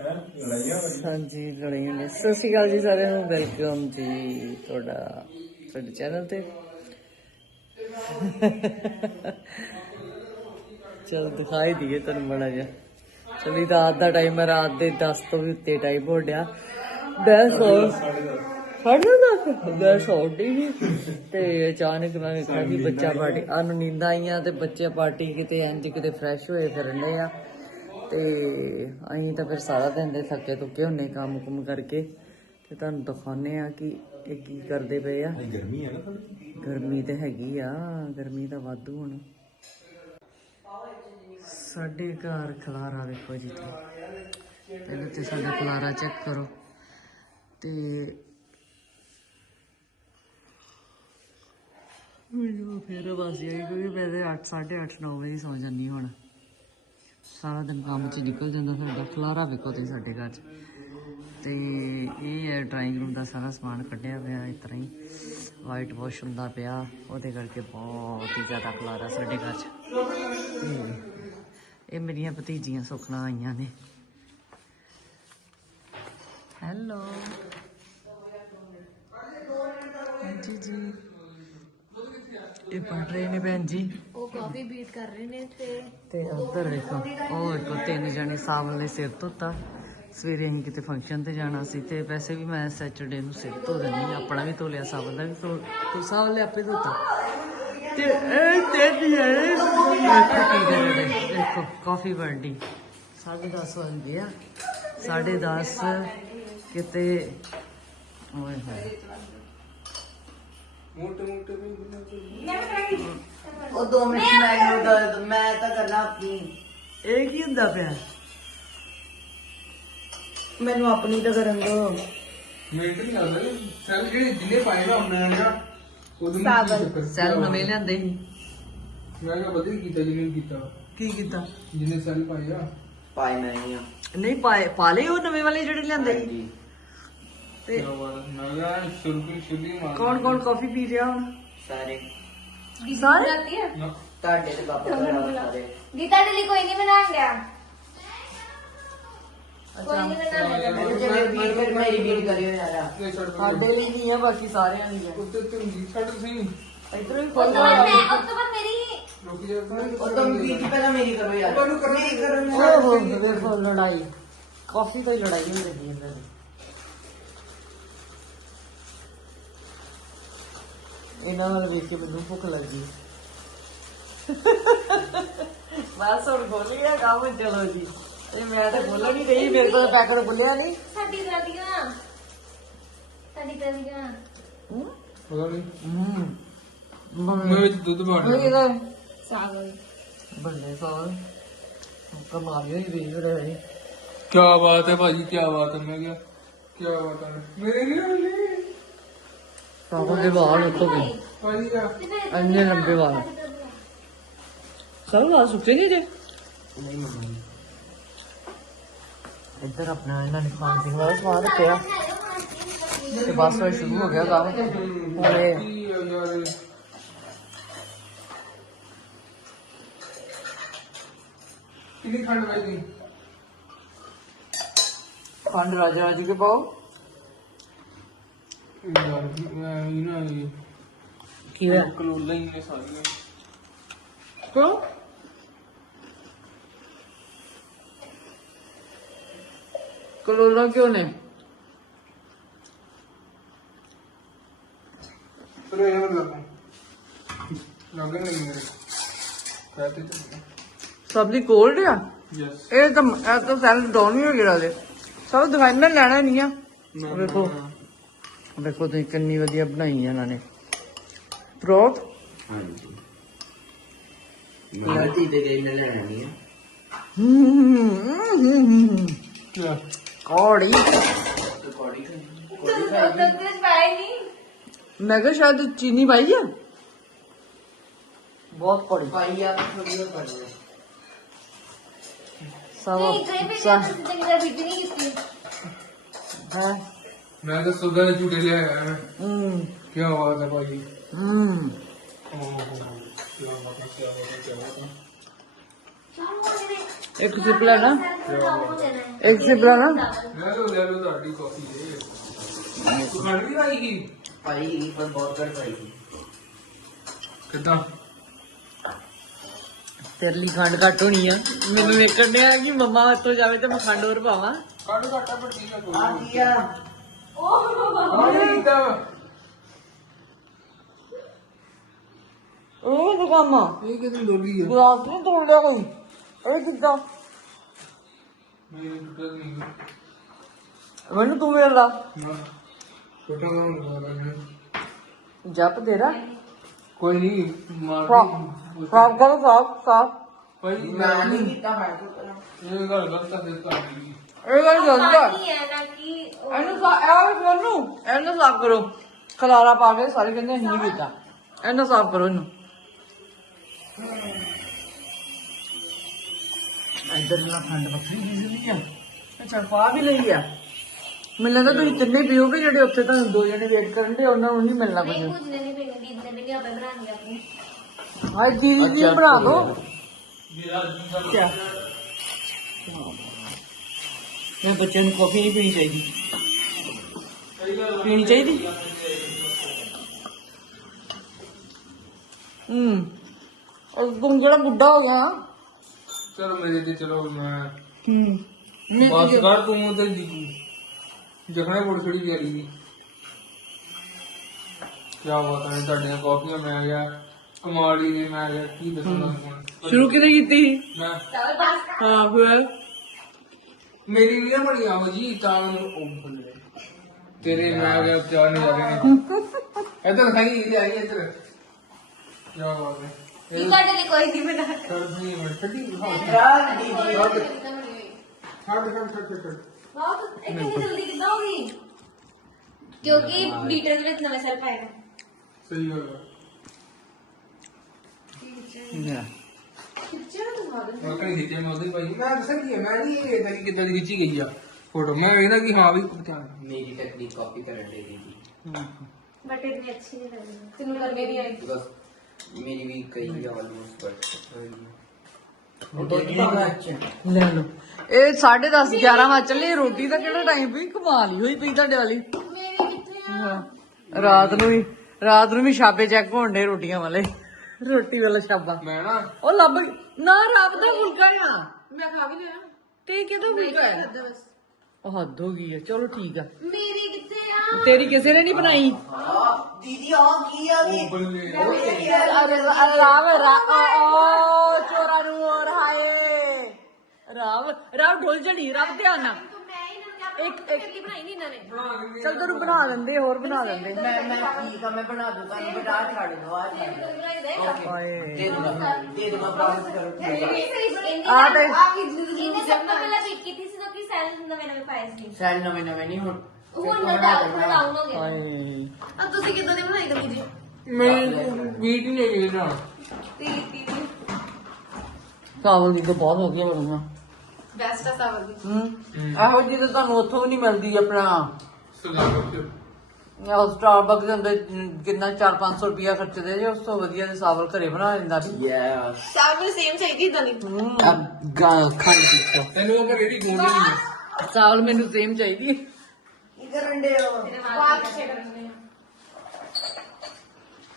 ਹਾਂਜੀ, ਲੜਾਈਆਂ ਨੇ। ਸਤਿ ਸ਼੍ਰੀ ਅਕਾਲ ਜੀ ਸਾਰਿਆਂ ਨੂੰ। ਵੈਲਕਮ ਜੀ ਤੁਹਾਡਾ ਸਾਡੇ ਚੈਨਲ ਤੇ। ਚਲ, ਦਿਖਾਈ ਦਈਏ ਤੁਹਾਨੂੰ ਬੜਾ ਜਿਹਾ। ਚਲੀ ਰਾਤ ਦਾ ਟਾਈਮ ਹੈ, ਰਾਤ ਦੇ 10 ਤੋਂ ਵੀ ਉੱਤੇ ਟਾਈਮ ਹੋ ਗਿਆ ਬੈਸ ਹੋ ਸਾਢੇ ਦਸ ਬੈਸ ਹੋਡੀ ਸੀ। ਤੇ ਅਚਾਨਕ ਮੈਂ ਵੇਖਿਆ ਵੀ ਬੱਚਾ ਪਾਰਟੀ ਆਨੂੰ ਨੀਂਦਾਂ ਆਈਆਂ ਤੇ ਬੱਚੇ ਪਾਰਟੀ ਕਿਤੇ ਇੰਜ ਕਿਤੇ ਫਰੈਸ਼ ਹੋਏ ਫਿਰਨੇ ਆ। ਤੇ ਅਸੀਂ ਤਾਂ ਫਿਰ ਸਾਰਾ ਦਿਨ ਦੇ ਥੱਕੇ ਤੁੱਕੇ ਹੁੰਨੇ ਕੰਮ ਕੁਮ ਕਰਕੇ ਤੇ ਤੁਹਾਨੂੰ ਦਿਖਾਉਨੇ ਆ ਕਿ ਇਹ ਕੀ ਕਰਦੇ ਪਏ ਆ। ਗਰਮੀ ਹੈ ਨਾ ਥੋੜੀ ਗਰਮੀ ਤੇ ਹੈਗੀ ਆ ਗਰਮੀ ਤਾਂ ਵਾਧੂ ਹੁਣ। ਸਾਡੇ ਘਰ ਖਲਾਰਾ ਦੇਖੋ ਜੀ। ਤੇ ਪਹਿਲਾਂ ਤੇ ਸਾਡਾ ਖਲਾਰਾ ਚੈੱਕ ਕਰੋ। ਤੇ ਮੈਨੂੰ ਫੇਰ ਬਸ ਜਾਈ ਕਿਉਂਕਿ ਮੈਂ ਤੇ 8 8:30 9 ਵਜੇ ਸੌ ਜਾਂਦੀ ਹੁਣ। ਸਾਰਾ ਦਿਨ ਕੰਮ 'ਚ ਨਿਕਲ ਜਾਂਦਾ ਸਾਡਾ ਖਲਾਰਾ ਵੇਖੋ ਤੁਸੀਂ ਸਾਡੇ ਘਰ 'ਚ। ਤੇ ਇਹ ਹੈ ਡਰਾਇੰਗ ਰੂਮ ਦਾ ਸਾਰਾ ਸਮਾਨ ਕੱਢਿਆ ਪਿਆ ਇਸ ਤਰ੍ਹਾਂ ਹੀ। ਵਾਈਟ ਵਾਸ਼ ਹੁੰਦਾ ਪਿਆ, ਉਹਦੇ ਕਰਕੇ ਬਹੁਤ ਹੀ ਜ਼ਿਆਦਾ ਖਲਾਰਾ ਸਾਡੇ ਘਰ 'ਚ। ਇਹ ਮੇਰੀਆਂ ਭਤੀਜੀਆਂ ਸੁਖਣਾ ਆਈਆਂ ਨੇ। ਹੈਲੋ ਹਾਂਜੀ ਜੀ। ਇਹ ਪੜ ਰਹੇ ਨੇ ਭੈਣ ਜੀ। ਕਾਫੀ ਬੀਟ ਕਰ ਰਹੇ ਨੇ ਤੇ ਤੇ ਉੱਧਰ ਵੇਖੋ, ਉਹ ਵੇਖੋ, ਤਿੰਨ ਜਣੇ ਸਾਵਲ ਸਿਰ ਧੋਤਾ। ਸਵੇਰੇ ਅਸੀਂ ਕਿਤੇ ਫੰਕਸ਼ਨ ਤੇ ਜਾਣਾ ਸੀ ਤੇ ਵੈਸੇ ਵੀ ਮੈਂ ਸੈਚਰਡੇ ਨੂੰ ਸਿਰ ਧੋ ਦਿੰਦੀ ਹਾਂ। ਆਪਣਾ ਵੀ ਧੋ ਲਿਆ, ਸਾਵਲ ਦਾ ਵੀ ਧੋ, ਤੂੰ ਸਾਵਲ ਨੇ ਆਪੇ ਧੋਤਾ। ਤੇ ਇਹ ਤਿੰਨ ਜਣੇ ਵੇਖੋ ਕੀ ਕਰ ਰਹੇ ਨੇ ਦੇਖੋ ਕਾਫੀ ਬਣਦੀ 10:30 ਵਜ ਗਏ ਆ। 10:30 ਕਿਤੇ, ਓਏ ਹੋਏ। ਮੋਟੇ ਮੋਟੇ ਵੀ ਉਹ 2 ਮਿੰਟ ਮੈਂ ਨੂੰ ਮੈਂ ਤਾਂ ਕਰਨਾ ਆਪਣੀ। ਇਹ ਕੀ ਹੁੰਦਾ ਪਿਆ? ਮੈਨੂੰ ਆਪਣੀ ਤਾਂ ਕਰਨ ਦੋ। ਮਿੰਟ ਨਹੀਂ ਲੱਗਦਾ ਸੈਲ ਜਿਹੜੇ ਜਿੰਨੇ ਪਾਏ ਨਾ ਉਹਨਾਂ ਨੇ ਉਦੋਂ ਸਾਬਲ ਸੈਲ ਨਵੇਂ ਲਿਆਂਦੇ ਸੀ। ਮੈਂ ਕਿਹਾ ਵਧੀਆ ਕੀਤਾ ਜਿਹਨੇ ਕੀਤਾ। ਕੀ ਕੀਤਾ? ਜਿਹਨੇ ਸੈਲ ਪਾਏ ਆ। ਪਾਈ ਨਹੀਂ ਆ। ਨਹੀਂ ਪਾਏ ਪਾ ਲਏ ਉਹ ਨਵੇਂ ਵਾਲੇ ਜਿਹੜੇ ਲਿਆਂਦੇ ਸੀ? ਤੇ ਕਿਆ ਬਾਤ ਹੈ। ਮੈਂ ਕਿਹਾ ਸ਼ੁਰੂ ਸ਼ੁਰੂ ਮਾਰ ਕੌਣ ਕੌਣ ਕਾਫੀ ਪੀ ਰਿਹਾ ਹੁਣ ਸਾਰੇ ਸਾਰੇ ਜਾਂਦੀ ਹੈ ਨਾ ਤੁਹਾਡੇ ਤੇ ਬਾਬਾ ਬਰਾਬਰ ਸਾਰੇ ਗੀਤਾ ਦੇ ਲਈ ਕੋਈ ਨਹੀਂ ਬਣਾਉਣ ਗਿਆ ਕੋਈ ਨਹੀਂ ਬਣਾਉਣ ਮੈਂ ਜੇ ਬੀਟ ਕਰ ਮੇਰੀ ਬੀਟ ਕਰਿਓ ਯਾਰ ਇਹ ਛੱਡ ਦੇ ਸਾਡੇ ਲਈ ਨਹੀਂ ਆ ਬਾਕੀ ਸਾਰਿਆਂ ਲਈ ਆ ਉੱਤੇ ਤੇ ਉਂਗਲੀ ਛੱਡ ਸਹੀ ਇਧਰੋਂ ਵੀ ਉਸ ਖੋਲ ਤੋਂ ਬਾਅਦ ਮੈਂ ਉਸ ਤੋਂ ਬਾਅਦ ਮੇਰੀ ਰੁਕ ਜਾ ਉਹ ਤਾਂ ਬੀਟ ਪਹਿਲਾਂ ਮੇਰੀ ਕਰੋ ਯਾਰ ਤੁਹਾਨੂੰ ਕਰਨੀ ਕਰਨੀ ਓਹੋ ਵੇਖੋ ਲੜਾਈ ਕਾਫੀ ਤੋਂ ਹੀ ਲੜਾਈ ਹੋ ਰਹੀ ਹੈ ਇਹਨਾਂ ਦੀ ਇਹਨਾਂ ਨਾਲ ਵੇਖ ਕੇ ਮੈਨੂੰ ਭੁੱਖ ਲੱਗੀ ਬਸ ਹੁਣ ਖੋਲ ਗਿਆ ਕੰਮ ਚਲੋ ਜੀ। ਇਹ ਮੈਂ ਤਾਂ ਖੋਲਣ ਨਹੀਂ ਗਈ ਮੇਰੇ ਕੋਲ ਪੈਕਟ ਖੁੱਲਿਆ ਨਹੀਂ। ਸਾਡੀ ਦਾਦੀਆਂ। ਸਾਡੀ ਦਾਦੀਆਂ। ਹੂੰ? ਪਤਾ ਨਹੀਂ। ਹੂੰ। ਮੈਂ ਵਿੱਚ ਦੁੱਧ ਪਾ ਇਹ ਦਿੰਦਾ ਕਿਹਦਾ ਸਾਗਰ ਬੰਦੇ ਸਾਲ ਕਮਾਲ ਹੀ ਵੇਖ ਰਹੇ ਨੇ ਕੀ ਬਾਤ ਹੈ ਭਾਜੀ ਕੀ ਬਾਤ ਹੈ ਮੈਂ ਕਿਹਾ ਕੀ ਬਾਤ ਹੈ। ਮੇਰੇ ਨਹੀਂ ਹੁੰਦੀ ਸਾਬਨ ਦੇ ਵਾਲ ਉੱਤੋਂ ਗਏ ਭਾਜੀ ਆ ਇੰਨੇ ਲੰਬੇ ਵਾਲ ਸਭ ਵਾਲ ਸੁੱਕੇ ਨਹੀਂ ਜੇ ਨਹੀਂ ਮੰਮੀ ਇੱਧਰ ਆਪਣਾ ਇਹਨਾਂ ਨੇ ਖਾਣ ਪੀਣ ਵਾਲਾ ਸਮਾਨ ਰੱਖਿਆ ਤੇ ਬਸ ਫਿਰ ਸ਼ੁਰੂ ਹੋ ਗਿਆ ਕੰਮ ਹੁਣ ਇਹ ਕੀ ਆ ਯਾਰ ਮੈਂ ਨਾ ਇਹ ਕੀ ਕਲੋਲਾ ਹੀ ਨੇ ਸਾਰੀਆਂ। ਕਿਉਂ? ਕਲੋਲਾ ਕਿਉਂ ਨੇ? ਪਰ ਇਹ ਨਾ ਲੱਗਾ ਲੱਗਣ ਨਹੀਂ ਮੇਰੇ। ਕਹਤੇ ਚੱਲ ਸਭ ਦੀ ਕੋਲਡ ਆ? ਯਸ ਇਹ ਤਾਂ ਇਹ ਤਾਂ ਸੈਲ ਡਾਊਨ ਹੀ ਹੋ ਗਿਆ ਦੇ ਸਭ ਦਵਾਈ ਮੈਂ ਲੈਣਾ ਨਹੀਂ ਆ। ਵੇਖੋ ਵੇਖੋ ਤੁਸੀਂ ਕਿੰਨੀ ਵਧੀਆ ਬਣਾਈ ਆ ਇਹਨਾਂ ਨੇ। ਪ੍ਰੋਟ ਹਾਂਜੀ। ਮੈਂ ਤੀ ਦੇ ਗਈ ਨਾ ਲੈਣਾ ਨਹੀਂ ਹੂੰ। ਕੀ ਕੋੜੀ। ਪਾਇਆ ਨਹੀਂ ਮੈਂ ਕਿਹਾ ਸ਼ਾਇਦ ਚੀਨੀ ਪਾਈ ਆ। ਬਹੁਤ ਕੋੜੀ। ਪਾਈ ਆ ਥੋੜੀ ਜਿਹੀ ਪਾਈ ਆ। ਸਭ ਨਹੀਂ ਕਈ ਵੀ ਨਹੀਂ ਕੀਤੀ। ਹੈ? ਮੈਂ ਤਾਂ ਸੁਗਾ ਦੇ ਝੂਟੇ ਲਿਆ ਆਇਆ ਮੈਂ ਹੂੰ। ਕੀ ਬਾਤ ਹੈ ਭਾਜੀ ਹੂੰ। ਇੱਕ ਸਿਪ ਲੈਣਾ ਇੱਕ ਸਿਪ ਲੈਣਾ ਲੈ। ਲਓ ਲੈ ਲਓ ਤੁਹਾਡੀ ਕਾਫੀ ਇਹ ਖੰਡ ਵੀ ਪਾਈ ਕੀ ਪਾਈ ਪਰ ਬਹੁਤ ਘੱਟ ਪਾਈ ਗਈ ਕਿੱਦਾਂ? ਤੇਰੇ ਲਈ ਖੰਡ ਘੱਟ ਹੋਣੀ ਆ। ਮੈਨੂੰ ਵੇਖਣ ਡਿਆ ਕਿ ਮੰਮਾ ਇੱਥੋਂ ਜਾਵੇ ਤੇ ਮੈਂ ਖੰਡ ਹੋਰ ਪਾਵਾਂ। ਕੱਢ ਘਾਟਾ ਪਰ ਠੀਕ ਆ ਕੋਈ। ਆ? ਕੀ ਆ ਹਾਂ ਇਹ ਕਿੱਦਾਂ ਵਾ? ਉਹ ਤਾਂ ਕੰਮ ਆ। ਇਹ ਕਿਦਾਂ ਡੋਲੀ ਆ? ਗਲਾਸ ਨਹੀਂ ਤੋੜ ਲਿਆ ਕੋਈ? ਇਹ ਕਿੱਦਾਂ? ਮੇਰੇ ਟੁੱਟਾ ਨਹੀਂ ਗਾ। ਮੈਨੂੰ ਤੂੰ ਵੇਲਾ ਨਾ ਟੁੱਟਾ ਨਾ ਹੁੰਦਾ ਜੱਪ ਤੇਰਾ। ਕੋਈ ਨਹੀਂ ਮਾਰ ਸਾਫ਼ ਕਰੋ ਸਾਫ਼ ਸਾਫ਼। ਭਾਈ ਮੈਂ ਨਹੀਂ ਕੀਤਾ ਮੈਂ ਤਾਂ ਇਹ ਗੱਲ ਗਲਤ ਕਰ ਲਈ ਇਹ ਆ ਪਾਣੀ ਹੈ ਨਾ ਕਿ ਉਹ- ਇਹਨੂੰ ਸਾ ਇਹ ਫਿਰ ਨੂੰ। ਇਹਨੂੰ ਸਾਫ਼ ਕਰੋ। ਖਲਾਰਾ ਪਾ ਕੇ ਸਾਰੇ ਕਹਿੰਦੇ ਅਸੀਂ ਨਹੀਂ ਕੀਤਾ ਇਹਨੂੰ ਸਾਫ਼ ਕਰੋ ਇਹਨੂੰ। ਇੱਧਰ ਨਾ ਖੰਡ ਬੱਕਰੀ ਦੀ ਨਹੀਂ ਆ ਅੱਛਾ ਪਾ ਵੀ ਲਈ ਆ। ਮੈਨੂੰ ਲੱਗਦਾ ਤੁਸੀਂ ਤਿੰਨੇ ਪੀਓਗੇ ਜਿਹੜੇ ਉੱਥੇ ਤੁਹਾਨੂੰ ਦੋ ਜਣੇ ਵੇਟ ਕਰਨ ਦੇ ਉਹਨਾਂ ਨੂੰ ਨਹੀਂ ਮਿਲਣਾ ਕੁਝ ਨਹੀਂ ਕੁਝ ਨਹੀਂ ਪੀਣਾ ਦੀਦੀ ਨੇ ਵੀ ਆਪੇ ਬਣਾਉਣੀ ਆਪਣੀ। ਹਾਂ ਦੀਦੀ ਜੀ ਬਣਾ ਦੋ। ਕਿਆ ਇਹ ਬੱਚਿਆਂ ਨੂੰ ਕਾਫੀ ਨਹੀਂ ਪੀਣੀ ਚਾਹੀਦੀ। ਪੀਣੀ ਚਾਹੀਦੀ? ਹੂੰ। ਉਹ ਜਿਹੜਾ ਬੁੱਢਾ ਹੋ ਗਿਆ। ਚਲੋ ਮੇਰੇ ਤੇ ਚਲੋ ਮੈਂ ਹੂੰ। ਬਸ ਕਰ ਤੂੰ ਉਧਰ ਦੀ ਜਖਣੇ ਬੋੜ ਛੜੀ ਪਿਆਰੀ ਦੀ ਕੀ ਬਾਤ ਹੈ ਤੁਹਾਡੀਆਂ ਕਾਫੀਆਂ ਮੈਂ ਆ ਗਿਆ ਕਮਾਲੀ ਦੇ ਮੈਂ ਆ ਗਿਆ ਕੀ ਦੱਸਣਾ ਤੁਹਾਨੂੰ? ਸ਼ੁਰੂ ਕਿਤੇ ਕੀਤੀ? ਮੈਂ ਚਲ ਬਸ ਹਾਂ ਫਿਰ। ਮੇਰੀ ਵੀ ਨਾ ਬੜੀ ਆਹੋ ਜੀ ਤਾਂ ਉਹ ਬੱਲੇ ਤੇਰੇ ਮੈਂ ਆ ਗਿਆ ਚਾਰ ਨਹੀਂ ਜਾ ਰਹੇ ਨੇ ਇੱਧਰ ਖਾਈ ਇਹ ਆਈ ਇੱਧਰ ਕੀ ਬਾਤ ਹੈ ਇਹ ਤੁਹਾਡੇ ਲਈ ਕੋਈ ਨਹੀਂ ਬਣਾ ਕਰ ਨਹੀਂ ਮੈਂ ਛੱਡੀ ਯਾਰ ਦੀਦੀ ਛੱਡ ਛੱਡ ਛੱਡ ਛੱਡ ਛੱਡ ਬਹੁਤ ਇਤਨੀ ਜਲਦੀ ਕਿੱਦਾਂ ਹੋ ਗਈ ਕਿਉਂਕਿ ਬੀਟਰ ਦੇ ਵਿੱਚ ਨਵੇਂ ਸੈਲ ਪਾਏਗਾ ਸਹੀ ਗੱਲ ਹੈ ਮੈਂ ਕਹੀਂ ਖਿੱਚੇ ਮੈਂ ਉਹਦੇ ਭਾਈ। ਮੈਂ ਦੱਸਾਂ ਕੀ ਹੈ ਮੈਂ ਨਹੀਂ ਇਹ ਤਾਂ ਕਿੱਦਾਂ ਦੀ ਖਿੱਚੀ ਗਈ ਆ ਫੋਟੋ? ਮੈਂ ਇਹ ਨਾ ਕਿ ਹਾਂ ਵੀ ਪਛਾਣ ਮੇਰੀ ਟੈਕਨੀਕ ਕਾਪੀ ਕਰਨ ਦੇ ਦੀਦੀ ਬਟ ਇਤਨੀ ਅੱਛੀ ਨਹੀਂ ਲੱਗੀ। ਤੈਨੂੰ ਕਰ ਮੇਰੀ ਆਈ? ਬਸ ਮੇਰੀ ਵੀ ਕਈ ਆਲਮੋਸਟ ਪਰ ਲੈ ਲਓ। ਇਹ 10:30 11 ਵਜੇ ਚੱਲੇ। ਰੋਟੀ ਦਾ ਕਿਹੜਾ ਟਾਈਮ ਵੀ ਕਮਾਲ ਹੀ ਹੋਈ ਪਈ ਤੁਹਾਡੇ ਵਾਲੀ। ਮੇਰੀ ਕਿੱਥੇ ਆ? ਹਾਂ। ਰਾਤ ਨੂੰ ਵੀ ਰਾਤ ਨੂੰ ਵੀ ਛਾਪੇ ਚੈੱਕ ਹੋਣ ਦੇ ਰੋਟੀਆਂ ਵਾਲੇ। ਰੋਟੀ ਵਾਲਾ ਛਾਪਾ ਮੈਂ ਨਾ ਉਹ ਲੱਭ ਨਾ ਰੱਬ ਦਾ ਫੁਲਕਾ ਆ। ਮੈਂ ਖਾ ਵੀ ਲਿਆ। ਤੇ ਕਿਹਦਾ ਫੁਲਕਾ ਹੈ ਉਹ ਹੱਦ ਹੋ ਗਈ ਹੈ ਚਲੋ ਠੀਕ ਆ। ਮੇਰੀ ਕਿੱਥੇ ਆ? ਤੇਰੀ ਕਿਸੇ ਨੇ ਨਹੀਂ ਬਣਾਈ। ਦੀਦੀ ਆ ਕੀ ਆ ਅਰੇ ਰਾਮ ਰਾ ਓ ਚੋਰਾ ਨੂੰ ਹੋਰ ਹਾਏ। ਰਾਮ ਰਾਮ ਢੋਲ ਜਣੀ ਰੱਬ ਧਿਆਨ ਨਾਲ। ਇੱਕ- ਇੱਕ ਇੱਕ ਬਣਾਈ ਨਹੀਂ ਇਹਨਾਂ ਨੇ? ਚਲ ਤੈਨੂੰ ਬਣਾ ਲੈਂਦੇ ਹੋਰ ਬਣਾ ਲੈਂਦੇ ਮੈਂ ਮੈਂ ਠੀਕ ਆ ਮੈਂ ਬਣਾ ਦੂੰਗਾ ਤੁਹਾਨੂੰ ਬੇਟਾ ਆਹ ਛੱਡ ਦੋ ਆ ਛੱਡ ਦੇ ਹਾਏ। ਦੇ ਦੂੰਗਾ ਦੇ ਦੂੰਗਾ ਪ੍ਰੋਮਿਸ ਕਰੋ। ਠੀਕ ਆ ਆ ਤਾਂ ਇਹਨੇ ਸਭ ਤੋਂ ਪਹਿਲਾਂ ਪੀਕ ਕੀਤੀ ਸੀ ਕਿ ਸੈਲ ਨਵੇਂ ਨਵੇਂ ਪਾਏ ਸੀ। ਸੈਲ ਨਵੇਂ ਨਵੇਂ ਨਹੀਂ ਹੁਣ ਹੁਣ ਮੈਂ ਡਾਊਨ ਡਾਊਨ ਹੋ ਗਿਆ ਹਾਏ। ਆ ਤੁਸੀਂ ਕਿਦਾਂ ਦੇ ਬਣਾਈ ਦਮੀ ਜੀ ਮੈਂ ਵੀਟ ਨਹੀਂ ਨਾ ਤੀ ਤੀ ਚਾਵਲ ਦੀ ਤਾਂ ਬਹੁਤ ਵਧੀਆ ਬਣੂਗਾ ਬੈਸਟ ਆ ਸਾਵਲ ਦੀ ਹੂੰ? ਇਹੋ ਜਿਹੀ ਤਾਂ ਤੁਹਾਨੂੰ ਉੱਥੋਂ ਵੀ ਨਹੀਂ ਮਿਲਦੀ ਆਪਣਾ। ਸਲਾਮ ਉਹ ਸਟਾਰਬਕਸ ਦੇ ਅੰਦਰ ਕਿੰਨਾ 4-500 ਰੁਪਿਆ ਖਰਚਦੇ ਜੇ ਉਸ ਤੋਂ ਵਧੀਆ ਦੇ ਸਾਵਲ ਘਰੇ ਬਣਾ ਲੈਂਦਾ ਵੀ ਯੈਸ ਸਾਵਲ ਸੇਮ ਚਾਹੀਦੀ ਇਦਾਂ ਦੀ। ਹੂੰ। ਗਾਲ ਖੰਡ ਦਿੱਤਾ ਤੈਨੂੰ ਉਹ ਰੇੜੀ ਗੋਣੀ ਨਹੀਂ ਚਾਵਲ ਮੈਨੂੰ ਸੇਮ ਚਾਹੀਦੀ ਹੈ? ਕੀ ਕਰਨ ਦੇ ਹੋ ਬਾਤ ਅੱਛੇ ਕਰਨੇ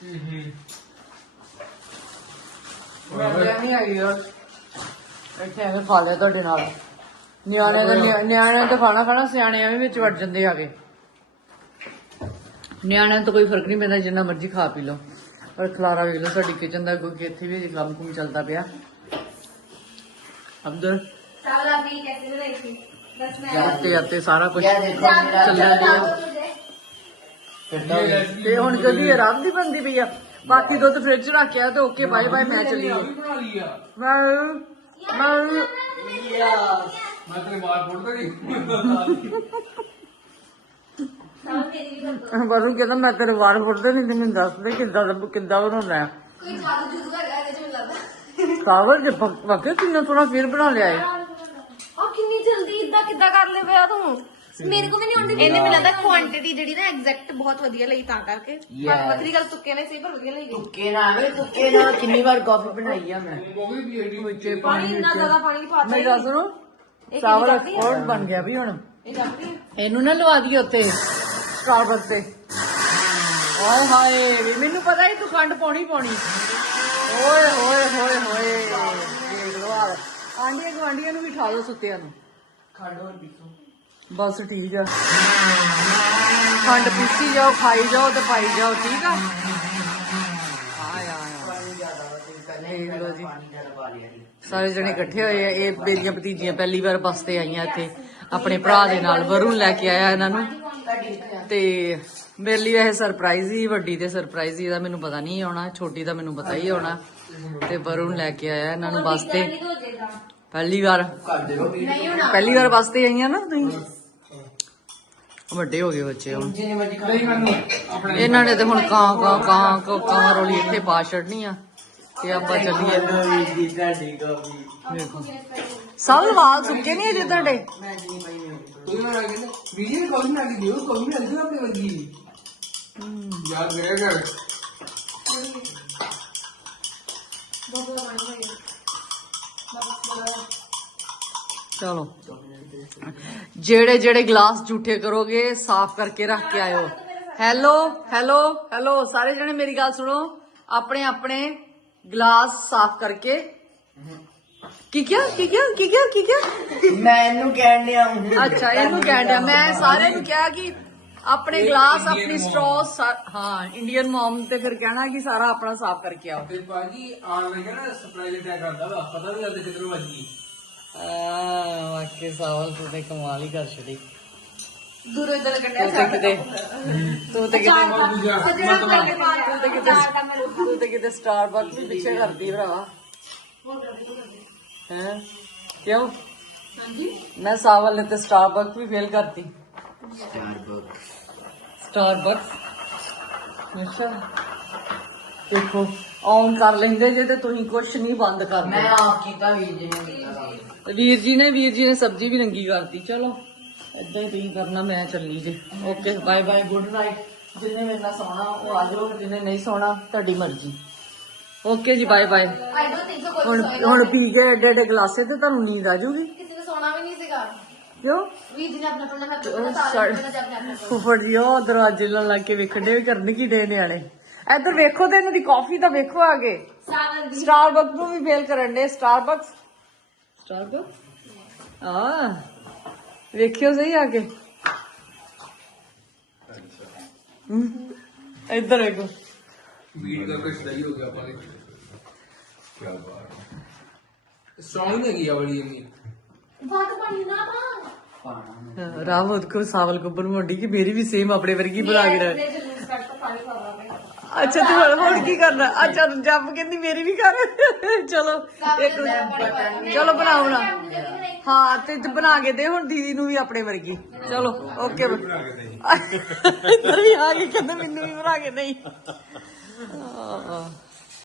ਹੂੰ ਹੂੰ। ਮੈਂ ਨਹੀਂ ਆਈ ਯਾਰ ਇੱਥੇ ਐਵੇਂ ਖਾ ਲਿਆ ਤੁਹਾਡੇ ਨਾਲ। ਨਿਆਣਿਆਂ ਦਾ ਨਿਆ- ਨਿਆਣਿਆਂ ਤਾਂ ਖਾਣਾ ਖਾਣਾ ਸਿਆਣਿਆਂ ਵੀ ਵਿੱਚ ਵੜ ਜਾਂਦੇ ਆਗੇ ਨਿਆਣਿਆਂ ਨੂੰ ਤਾਂ ਕੋਈ ਫ਼ਰਕ ਨਹੀਂ ਪੈਂਦਾ ਜਿੰਨਾ ਮਰਜ਼ੀ ਖਾ ਪੀ ਲਓ। ਪਰ ਖਲਾਰਾ ਵੇਖ ਲਓ ਸਾਡੀ ਕਿਚਨ ਦਾ ਕਿਉਂਕਿ ਇੱਥੇ ਵੀ ਕੰਮ ਕੁਮ ਚੱਲਦਾ ਪਿਆ। ਅਬਦਰ ਸਾਵਲ ਆਪੀ ਕੈਸੇ ਬਣਾਈ ਸੀ ਬਸ ਮੈਂ ਜਾਤੇ ਜਾਤੇ ਸਾਰਾ ਕੁਝ ਡਿਆ। ਇਹ ਤੇ ਹੁਣ ਜਦੀ ਆਰਾਮ ਦੀ ਬੰਦੀ ਪਈ ਆ। ਬਾਕੀ ਦੁੱਧ ਫ੍ਰਿਜ ਚ ਰੱਖਿਆ ਤੇ ਓਕੇ ਬਾਏ ਬਾਏ ਮੈਂ ਚੱਲੀ ਗਈ। ਮੈਂ ਮੈਂ ਮੈਂ ਤੇਰੇ ਬਾਹਰ ਫੋੜ ਦਗੀ ਸਾਵਲ ਮੇਰੀ ਵੀ ਕਰ ਕਹਿੰਦਾ, ਮੈਂ ਤੇਰੇ ਵਾਲ ਫੁੱਟਦੇ ਨਹੀਂ ਤੈਨੂੰ ਦੱਸ ਦੇ ਕਿੱਦਾਂ ਦਾ ਕਿੱਦਾਂ ਬਣਾਉਣਾ ਹੈ। ਕੋਈ ਜਾਦੂ ਜੁਦੂ ਹੈਗਾ ਇਹਦੇ ਚ ਮੈਨੂੰ ਲੱਗਦਾ ਕਾਗਜ਼ ਜੇ ਵਾਕਿਆ ਕਿੰਨਾ ਸੋਹਣਾ ਫਿਰ ਬਣਾ ਲਿਆ ਹੈ ਆ ਕਿੰਨੀ ਜਲਦੀ ਇਦਾਂ ਕਿੱਦਾਂ ਕਰ ਲੈ ਪਿਆ ਤੂੰ? ਮੇਰੇ ਕੋ ਵੀ ਨਹੀਂ ਆਉਂਦੀ ਇਹਨੇ ਮੈਨੂੰ ਲੱਗਦਾ ਕੁਆਂਟੀਟੀ ਜਿਹੜੀ ਨਾ ਐਗਜ਼ੈਕਟ ਬਹੁਤ ਵਧੀਆ ਲਈ ਤਾਂ ਕਰਕੇ। ਪਰ ਵੱਖਰੀ ਗੱਲ ਤੁੱਕੇ ਨੇ ਸੀ ਪਰ ਵਧੀਆ ਲਈ ਗਈ। ਤੁੱਕੇ ਨਾਲ ਵੇ ਤੁੱਕੇ ਨਾਲ ਕਿੰਨੀ ਵਾਰ ਕਾਫੀ ਬਣਾਈ ਆ ਮੈਂ। ਉਹ ਵੀ ਪੀਏਡੀ ਵਿੱਚੇ ਪਾਣੀ ਇੰਨਾ ਜ਼ਿਆਦਾ ਪਾਣੀ ਨਹੀਂ ਪਾਤਾ ਮੇਰੀ ਗੱਲ ਸੁਣੋ ਚਾਵਲ ਐਕਸਪੋਰਟ ਬਣ ਗਿਆ ਵੀ ਹੁਣ? ਇਹ ਜਾਂਦੀ ਹੈ ਇਹਨੂੰ ਨਾ ਲਵਾ ਦਈਏ ਉੱਤੇ ਸਟਾਰਬਕ ਤੇ। ਓਏ ਹਾਏ ਵੀ ਮੈਨੂੰ ਪਤਾ ਹੀ ਤੂੰ ਖੰਡ ਪਾਉਣੀ ਪਾਉਣੀ। ਓਏ ਹੋਏ ਹੋਏ ਹੋਏ। ਦੇਖ ਆ ਆਂਡੀਆਂ ਗਵਾਂਡੀਆਂ ਨੂੰ ਵੀ ਠਾ ਲਓ ਸੁੱਤਿਆਂ ਨੂੰ। ਖੰਡ ਹੋਰ ਪੀਸੋ। ਬਸ ਠੀਕ ਆ। ਖੰਡ ਪੀਸੀ ਜਾਓ ਖਾਈ ਜਾਓ ਤੇ ਪਾਈ ਜਾਓ ਠੀਕ ਆ? ਦੇਖ ਲਓ ਜੀ। ਸਾਰੇ ਜਣੇ ਇਕੱਠੇ ਹੋਏ ਆ। ਇਹ ਮੇਰੀਆਂ ਭਤੀਜੀਆਂ ਪਹਿਲੀ ਵਾਰ ਬੱਸ ਤੇ ਆਈਆਂ ਇੱਥੇ। ਆਪਣੇ ਭਰਾ ਦੇ ਨਾਲ ਵਰੁਣ ਲੈ ਕੇ ਆਇਆ ਇਹਨਾਂ ਨੂੰ। ਤੇ ਮੇਰੇ ਲਈ ਇਹ ਸਰਪ੍ਰਾਈਜ਼ ਹੀ ਵੱਡੀ ਤੇ ਸਰਪ੍ਰਾਈਜ਼ ਹੀ ਇਹਦਾ ਮੈਨੂੰ ਪਤਾ ਨਹੀਂ ਆਉਣਾ ਛੋਟੀ ਦਾ ਮੈਨੂੰ ਪਤਾ ਹੀ ਆਉਣਾ। ਤੇ ਵਰੁਣ ਲੈ ਕੇ ਆਇਆ ਇਹਨਾਂ ਨੂੰ ਬੱਸ ਤੇ। ਪਹਿਲੀ ਵਾਰ। ਪਹਿਲੀ ਵਾਰ ਬੱਸ ਤੇ ਆਈਆਂ ਨਾ ਤੁਸੀਂ? ਵੱਡੇ ਹੋ ਗਏ ਬੱਚੇ ਹੁਣ। ਇਹਨਾਂ ਨੇ ਤੇ ਹੁਣ ਕਾਂ ਕਾਂ ਕਾਂ ਕਾਂ ਕਾਂ ਰੋਲੀ ਇੱਥੇ ਪਾ ਛੱਡਣੀ ਆ ਤੇ ਆਪਾਂ ਚੱਲੀਏ। ਦੇਖੋ। ਸਭ ਵਾਲ ਸੁੱਕੇ ਨਹੀਂ ਅਜੇ ਤੁਹਾਡੇ? ਤੂੰ ਨਾ ਕਹਿੰਦਾ ਵੀਡੀਓ ਕੋਈ ਨਾ ਕਿ ਦਿਓ ਕੋਈ ਨਾ ਦਿਓ ਆਪਣੇ ਵਰਗੀ ਯਾਦ ਕਰਿਆ ਕਰ। ਚਲੋ। ਜਿਹੜੇ ਜਿਹੜੇ ਗਲਾਸ ਝੂਠੇ ਕਰੋਗੇ ਸਾਫ਼ ਕਰਕੇ ਰੱਖ ਕੇ ਆਇਓ। ਹੈਲੋ ਹੈਲੋ ਹੈਲੋ ਸਾਰੇ ਜਣੇ ਮੇਰੀ ਗੱਲ ਸੁਣੋ। ਆਪਣੇ ਆਪਣੇ ਗਲਾਸ ਸਾਫ਼ ਕਰਕੇ। ਕੀ ਕਿਹਾ ਕੀ ਕਿਹਾ ਕੀ ਕਿਹਾ ਕੀ ਕਿਹਾ? ਮੈਂ ਇਹਨੂੰ ਕਹਿਣ ਡਿਆ ਅੱਛਾ ਇਹਨੂੰ ਕਹਿਣ ਡਿਆ। ਮੈਂ ਸਾਰਿਆਂ ਨੂੰ ਕਿਹਾ ਕਿ ਆਪਣੇ ਗਲਾਸ ਆਪਣੀ ਸਟ੍ਰੋਸ ਹਾਂ ਇੰਡੀਅਨ ਮਮ ਤੇ ਫਿਰ ਕਹਿਣਾ ਕਿ ਸਾਰਾ ਆਪਣਾ ਸਾਫ਼ ਕਰਕੇ ਆਓ। ਤੇ ਬਾਜੀ ਆਣ ਲੱਗਾ ਨਾ ਸਰਪ੍ਰਾਈਜ਼ ਅਟੈਕ ਕਰਦਾ ਵਾ। ਪਤਾ ਨਹੀਂ ਲੱਗਦਾ ਕਿਧਰੋਂ ਵੱਜੀ ਆ ਵਾਕੇ ਸਾਵਲ ਤੂੰ ਤੇ ਕਮਾਲ ਹੀ ਕਰ ਛੜੀ ਦੂਰੋਂ ਇਧਰ ਤੂੰ ਕੱਢਿਆ ਤੇ ਕਿਤੇ ਤੂੰ ਤੇ ਕਿਤੇ ਤੂੰ ਤੇ ਕਿਤੇ ਤੂੰ ਤੇ ਕਿਤੇ ਸਟਾਰਬਕਸ ਵੀ ਪਿੱਛੇ ਕਰਦੀ ਭਰਾਵਾ। ਹੈ? ਕਿਉਂ? ਮੈਂ ਸਾਵਲ ਨੇ ਤੇ ਸਟਾਰਬਕਸ ਵੀ ਫੇਲ ਕਰਤੀ। ਸਟਾਰਬਕਸ ਅੱਛਾ। ਦੇਖੋ। ਔਨ ਕਰ ਲੈਂਦੇ ਜੇ ਤੇ ਤੁਸੀਂ ਕੁਛ ਨਹੀਂ ਬੰਦ ਕਰਦੇ। ਮੈਂ ਆਪ ਕੀਤਾ ਵੀਰ ਜੀ ਨੇ ਕੀਤਾ। ਵੀਰ ਜੀ ਨੇ ਵੀਰ ਜੀ ਨੇ ਸਬਜ਼ੀ ਵੀ ਰੰਗੀ ਕਰਤੀ। ਚਲੋ ਏਦਾਂ ਹੀ ਤੁਸੀਂ ਕਰਨਾ ਮੈਂ ਚੱਲੀ ਜੇ। Okay bye bye good night ਜਿੰਨੇ ਮੇਰੇ ਨਾਲ ਸੌਣਾ ਉਹ ਆ ਜਾਓ ਜਿੰਨੇ ਨਹੀਂ ਸੌਣਾ ਤੁਹਾਡੀ ਮਰਜ਼ੀ। ਓਕੇ ਜੀ bye bye I don't think so ਕੋਈ ਹੁਣ ਹੁਣ ਪੀ ਕੇ ਏਡੇ ਏਡੇ ਗਲਾਸੇ ਤੇ ਤੁਹਾਨੂੰ ਨੀਂਦ ਆ ਜਾਊਗੀ? ਕਿਸੇ ਨੇ ਸੋਣਾ ਵੀ ਨਹੀਂ ਸੀਗਾ। ਕਿਉਂ? ਵੀ ਜਿਹਨੇ ਆਪਣਾ ਆਪਣਾ ਮੈਂ ਉਹ ਸਾਰੇ ਸੜ- ਨੇ ਆਪਣੇ ਆਪਣੇ ਫੁੱਫੜ ਜੀ ਉਹ ਦਰਵਾਜ਼ੇ ਨਾਲ ਲੱਗ ਕੇ ਵੇਖਣ ਦੇ ਕਰਨ ਕੀ ਡੇ ਨਿਆਣੇ? ਇੱਧਰ ਵੇਖੋ ਤੇ ਇਹਨਾਂ ਦੀ ਕਾਫੀ ਤਾਂ ਵੇਖੋ ਆਗੇ। ਸਟਾਰਬਕਸ ਨੂੰ ਵੀ ਫੇਲ ਕਰਨ ਦੇ ਸਟਾਰਬਕਸ ਸਟਾਰਬਕਸ ਆ ਵੇਖਿਓ ਸਹੀ ਆ ਕੇ ਹਮ, ਇੱਧਰ ਵੇਖੋ। ਵੀਡ ਦਾ ਕੁਛ ਸਹੀ ਹੋ ਗਿਆ ਪਾਣੀ ਕੀ ਬਾਤ ਸੌਂਗ ਨਹੀਂ ਗਿਆ ਬੜੀ ਇੰਨੀ ਬਾਤ ਪਾਣੀ ਨਾ ਪਾ। ਰਾਵਤ ਕੋ ਸਾਵਲ ਕੋ ਬਣਵਾਉਂਦੀ ਕਿ ਮੇਰੀ ਵੀ ਸੇਮ ਆਪਣੇ ਵਰਗੀ ਬਣਾ ਕੇ ਰੱਖ ਨੇ ਜਲੂਸ ਕੱਢ ਕੇ ਪਾਣੀ ਪਾਵਾਂਗੇ ਅੱਛਾ ਤੂੰ ਹੁਣ- ਹੁਣ ਕੀ ਕਰਨਾ? ਅੱਛਾ ਜੱਬ ਕਹਿੰਦੀ ਮੇਰੀ ਵੀ ਕਰ। ਚਲੋ ਇੱਕ ਚਲੋ ਬਣਾਓ ਬਣਾ ਹਾਂ ਤੇ ਤੇ ਬਣਾ ਕੇ ਦੇ ਹੁਣ ਦੀਦੀ ਨੂੰ ਵੀ ਆਪਣੇ ਵਰਗੀ। ਚਲੋ ਓਕੇ ਇੱਧਰ ਵੀ ਆ ਕੇ ਕਹਿੰਦੇ ਮੈਨੂੰ ਵੀ ਬਣਾ ਕੇ ਨਹੀਂ ਆਹ,